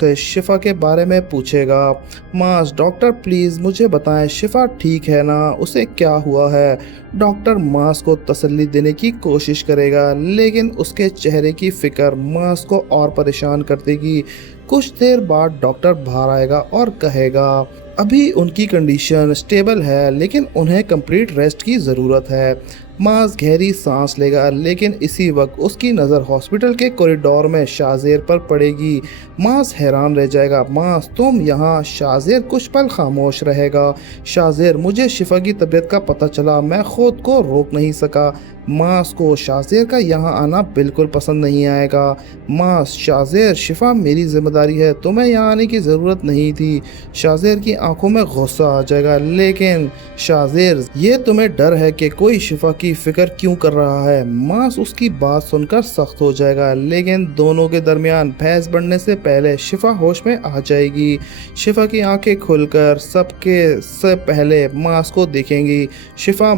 से शिफा के बारे में पूछेगा। मास डॉक्टर प्लीज़ मुझे बताएं शिफा ठीक है ना, उसे क्या हुआ है। डॉक्टर मास को तसल्ली देने की कोशिश करेगा लेकिन उसके चेहरे की फिक्र मास को और परेशान कर देगी। कुछ देर बाद डॉक्टर बाहर आएगा और कहेगा अभी उनकी कंडीशन स्टेबल है लेकिन उन्हें कंप्लीट रेस्ट की ज़रूरत है। मास गहरी सांस लेगा लेकिन इसी वक्त उसकी नज़र हॉस्पिटल के कॉरिडोर में शाज़ेर पर पड़ेगी। मास हैरान रह जाएगा। मास तुम यहाँ। शाज़ेर कुछ पल खामोश रहेगा। शाज़ेर मुझे शिफा की तबीयत का पता चला, मैं खुद को रोक नहीं सका। मास को शाज़ेर का यहाँ आना बिल्कुल पसंद नहीं आएगा। मास शाज़ेर शिफा मेरी जिम्मेदारी है, तुम्हें यहाँ आने की ज़रूरत नहीं थी। शाज़ेर की आंखों में गुस्सा आ जाएगा लेकिन शाज़ेर ये तुम्हें डर है कि कोई शिफा की फ़िक्र क्यों कर रहा है। मास उसकी बात सुनकर सख्त हो जाएगा लेकिन दोनों के दरमियान बहस बढ़ने से पहले शिफा होश में आ जाएगी। शिफा की आंखें खुलकर सबके से पहले मास को देखेंगी। शिफा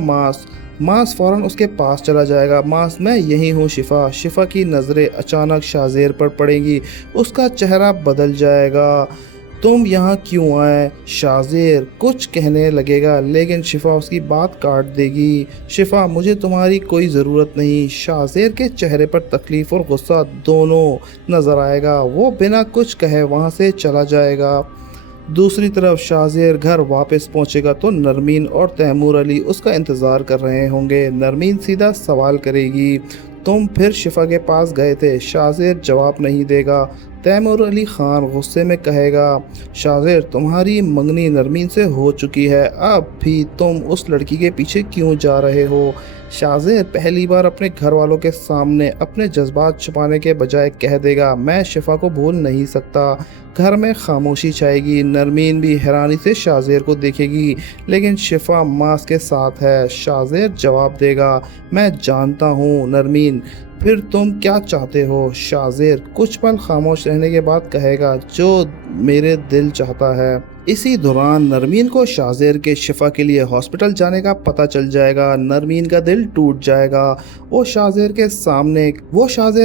मास फौरन उसके पास चला जाएगा। मास मैं यही हूँ शिफा। शिफा की नज़रें अचानक शाज़ेर पर पड़ेंगी। उसका चेहरा बदल जाएगा। तुम यहाँ क्यों आए। शाज़ेर कुछ कहने लगेगा लेकिन शिफा उसकी बात काट देगी। शिफा मुझे तुम्हारी कोई ज़रूरत नहीं। शाज़ेर के चेहरे पर तकलीफ़ और गुस्सा दोनों नज़र आएगा। वो बिना कुछ कहे वहाँ से चला जाएगा। दूसरी तरफ शाज़ेर घर वापस पहुंचेगा तो नरमीन और तैमूर अली उसका इंतज़ार कर रहे होंगे। नरमीन सीधा सवाल करेगी तुम फिर शिफा के पास गए थे। शाज़ेर जवाब नहीं देगा। तैमूर अली ख़ान गुस्से में कहेगा शाज़ेर तुम्हारी मंगनी नरमीन से हो चुकी है, अब भी तुम उस लड़की के पीछे क्यों जा रहे हो। शाज़ेर पहली बार अपने घर वालों के सामने अपने जज्बात छुपाने के बजाय कह देगा मैं शिफा को भूल नहीं सकता। घर में खामोशी छाएगी। नरमीन भी हैरानी से शाज़ेर को देखेगी लेकिन शिफा मास के साथ है। शाज़ेर जवाब देगा मैं जानता हूँ नरमीन, फिर तुम क्या चाहते हो। शाज़ेर कुछ पल खामोश रहने के बाद कहेगा जो मेरे दिल चाहता है। इसी दौरान नरमीन को शाज़ेर के शिफा के लिए हॉस्पिटल जाने का पता चल जाएगा। नरमीन का दिल टूट जाएगा। वो शाज़ेर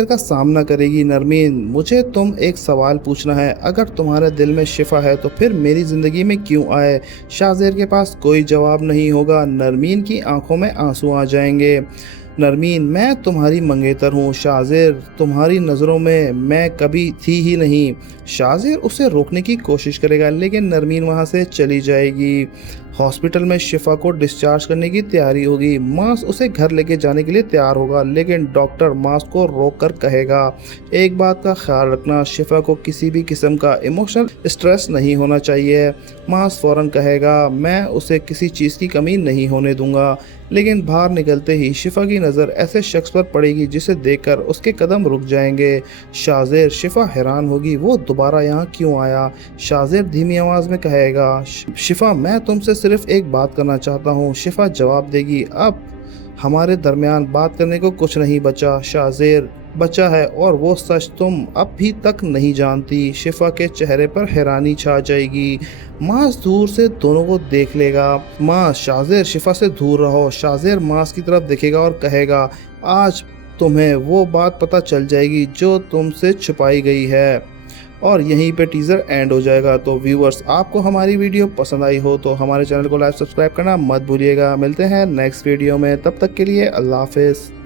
का सामना करेगी। नरमीन मुझे तुम एक सवाल पूछना है, अगर तुम्हारे दिल में शिफा है तो फिर मेरी ज़िंदगी में क्यों आए। शाज़ेर के पास कोई जवाब नहीं होगा। नरमीन की आंखों में आंसू आ जाएंगे। नरमीन मैं तुम्हारी मंगेतर हूँ। शाज़ेर तुम्हारी नज़रों में मैं कभी थी ही नहीं। शाज़ेर उसे रोकने की कोशिश करेगा लेकिन नरमीन वहाँ से चली जाएगी। हॉस्पिटल में शिफा को डिस्चार्ज करने की तैयारी होगी। मास उसे घर लेके जाने के लिए तैयार होगा लेकिन डॉक्टर मास को रोक कर कहेगा एक बात का ख्याल रखना, शिफा को किसी भी किस्म का इमोशनल स्ट्रेस नहीं होना चाहिए। मास फौरन कहेगा मैं उसे किसी चीज़ की कमी नहीं होने दूंगा। लेकिन बाहर निकलते ही शिफा की नज़र ऐसे शख्स पर पड़ेगी जिसे देखकर उसके कदम रुक जाएंगे। शाज़ेर शिफा हैरान होगी वो दोबारा यहाँ क्यों आया। शाज़ेर धीमी आवाज़ में कहेगा शिफा मैं तुमसे सिर्फ एक बात करना चाहता हूँ। शिफा जवाब देगी अब हमारे दरमियान बात करने को कुछ नहीं बचा। शाज़ेर बचा है और वो सच तुम अब भी तक नहीं जानती। शिफा के चेहरे पर हैरानी छा जाएगी। मास दूर से दोनों को देख लेगा। मास शाज़ेर शिफा से दूर रहो। शाज़ेर मास की तरफ देखेगा और कहेगा आज तुम्हें वो बात पता चल जाएगी जो तुमसे छुपाई गई है। और यहीं पे टीज़र एंड हो जाएगा। तो व्यूअर्स आपको हमारी वीडियो पसंद आई हो तो हमारे चैनल को लाइक सब्सक्राइब करना मत भूलिएगा। मिलते हैं नेक्स्ट वीडियो में, तब तक के लिए अल्लाह हाफिज़।